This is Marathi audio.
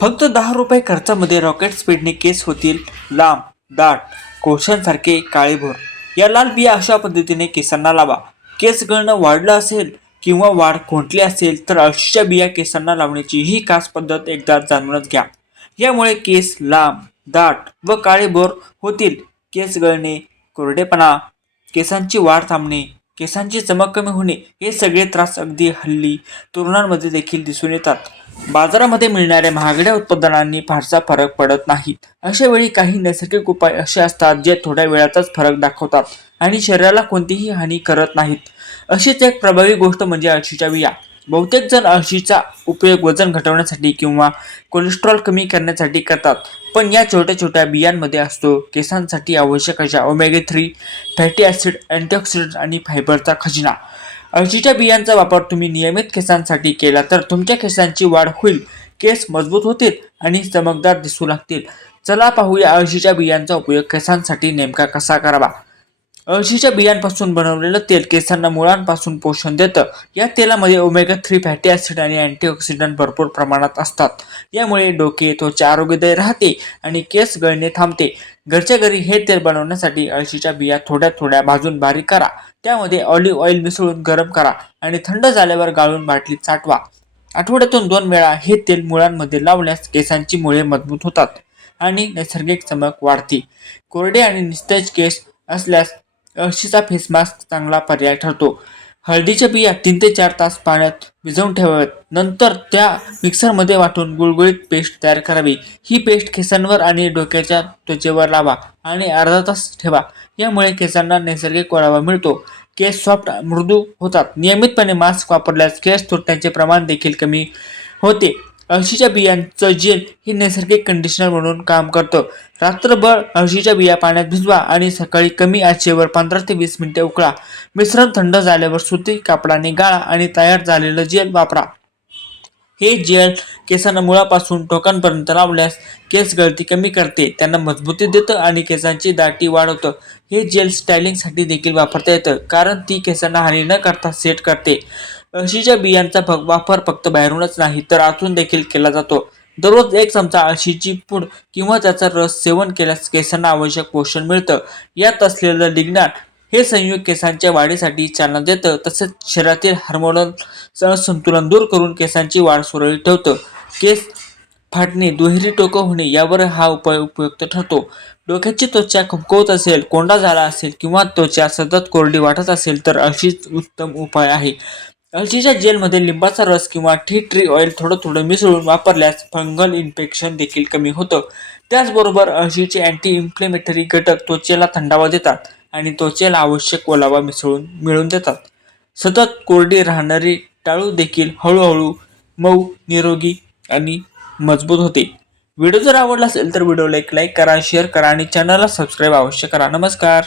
फक्त 10 रुपये खर्चामध्ये रॉकेट स्पीडने केस होतील लांब, दाट, कोळशांसारखे काळेभोर. या लाल बिया अशा पद्धतीने केसांना लावा. केस गळणं वाढलं असेल किंवा वाढ खुंटली असेल तर अळशीच्या बिया केसांना लावण्याची ही खास पद्धत एकदा जाणूनच घ्या. यामुळे केस लांब, दाट व काळेभोर होतील. केस गळणे, कोरडेपणा, केसांची वाढ थांबणे, केसांची चमक कमी होणे हे सगळे त्रास अगदी हल्ली तरुणांमध्ये देखील दिसून येतात. बाजारामध्ये मिळणाऱ्या महागड्या उत्पादनांनी फारसा फरक पडत नाही. अशा वेळी काही नैसर्गिक उपाय असे असतात जे थोड्या वेळातच फरक दाखवतात आणि शरीराला कोणतीही हानी करत नाहीत. अशीच एक प्रभावी गोष्ट म्हणजे अळशीच्या बिया. बहुतेक जण अळशीचा उपयोग वजन घटवण्यासाठी किंवा कोलेस्ट्रॉल कमी करण्यासाठी करतात, पण या छोट्या छोट्या बियांमध्ये असतो केसांसाठी आवश्यक अशा ओमेगा 3 फॅटी ॲसिड, अँटीऑक्सिडंट आणि फायबरचा खजिना. अळशीच्या बियांचा वापर तुम्ही नियमित केसांसाठी केला तर तुमच्या केसांची वाढ होईल, केस मजबूत होतील आणि चमकदार दिसू लागतील. चला पाहूया अळशीच्या बियांचा उपयोग केसांसाठी नेमका कसा करावा. अळशीच्या बियांपासून बनवलेलं तेल केसांना मुळांपासून पोषण देतं. या तेलामध्ये ओमेगा 3 फॅटी ॲसिड आणि अँटीऑक्सिडंट भरपूर प्रमाणात असतात. यामुळे डोके, त्वचा आरोग्यदायी राहते आणि केस गळणे थांबते. घरच्या घरी हे तेल बनवण्यासाठी अळशीच्या बिया थोड्या थोड्या भाजून बारीक करा. त्यामध्ये ऑलिव्ह ऑइल मिसळून गरम करा आणि थंड झाल्यावर गाळून बाटलीत साठवा. आठवड्यातून 2 वेळा हे तेल मुळांमध्ये लावल्यास केसांची मुळे मजबूत होतात आणि नैसर्गिक चमक वाढते. कोरडे आणि निस्तेज केस असल्यास अळशीचा फेस मास्क चांगला पर्याय ठरतो. हळदीच्या बिया 3 ते 4 तास पाण्यात भिजवून ठेवाव्यात. नंतर त्या मिक्सरमध्ये वाटून गुळगुळीत पेस्ट तयार करावी. ही पेस्ट केसांवर आणि डोक्याच्या त्वचेवर लावा आणि अर्धा तास ठेवा. यामुळे केसांना नैसर्गिक ओलावा मिळतो. केस सॉफ्ट मृदू होतात. नियमितपणे मास्क वापरल्यास केस तुटण्याचे प्रमाण देखील कमी होते. अळशीच्या बियांचं जेल हे नैसर्गिक कंडिशनर म्हणून काम करतं. रात्रभर अळशीच्या बिया पाण्यात भिजवा आणि सकाळी कमी आचेवर 15 ते 20 मिनिटे उकळा. मिश्रण थंड झाल्यावर सुती कापडाने गाळा आणि तयार झालेलं जेल वापरा. हे जेल केसांना मुळापासून टोकांपर्यंत लावल्यास केस गळती कमी करते, त्यांना मजबूती देतं आणि केसांची दाटी वाढवतं. हे जेल स्टायलिंगसाठी देखील वापरता येतं, कारण ती केसांना हानी न करता सेट करते. अळशीच्या बियांचा वापर फक्त बाहेरूनच नाही तर आतून देखील केला जातो. दररोज 1 चमचा अळशीची पूड किंवा त्याचा रस सेवन केल्यास केसांना आवश्यक पोषण मिळतं. यात असलेलं लिग्नान हे संयुग केसांच्या वाढीसाठी चालना देतं, तसेच शरीरातील हार्मोनल असंतुलन दूर करून केसांची वाढ सुरळीत ठेवतं. केस फाटणे, दुहेरी टोकं होणे यावर हा उपाय उपयुक्त ठरतो. डोक्याची त्वचा खमकवत असेल, कोंडा झाला असेल किंवा त्वचा सतत कोरडी वाटत असेल तर अळशीच उत्तम उपाय आहे. अळशीच्या जेलमध्ये लिंबाचा रस किंवा ट्री ऑइल थोडं थोडं मिसळून वापरल्यास फंगल इन्फेक्शन देखील कमी होतं. त्याचबरोबर अळशीचे अँटी इन्फ्लेमेटरी घटक त्वचेला थंडावा देतात आणि त्वचेला आवश्यक ओलावा मिळवून देतात. सतत कोरडी राहणारी टाळू देखील हळूहळू मऊ, निरोगी आणि मजबूत होते. व्हिडिओ जर आवडला असेल तर व्हिडिओला एक लाईक करा, शेअर करा आणि चॅनलला सबस्क्राईब अवश्य करा. नमस्कार.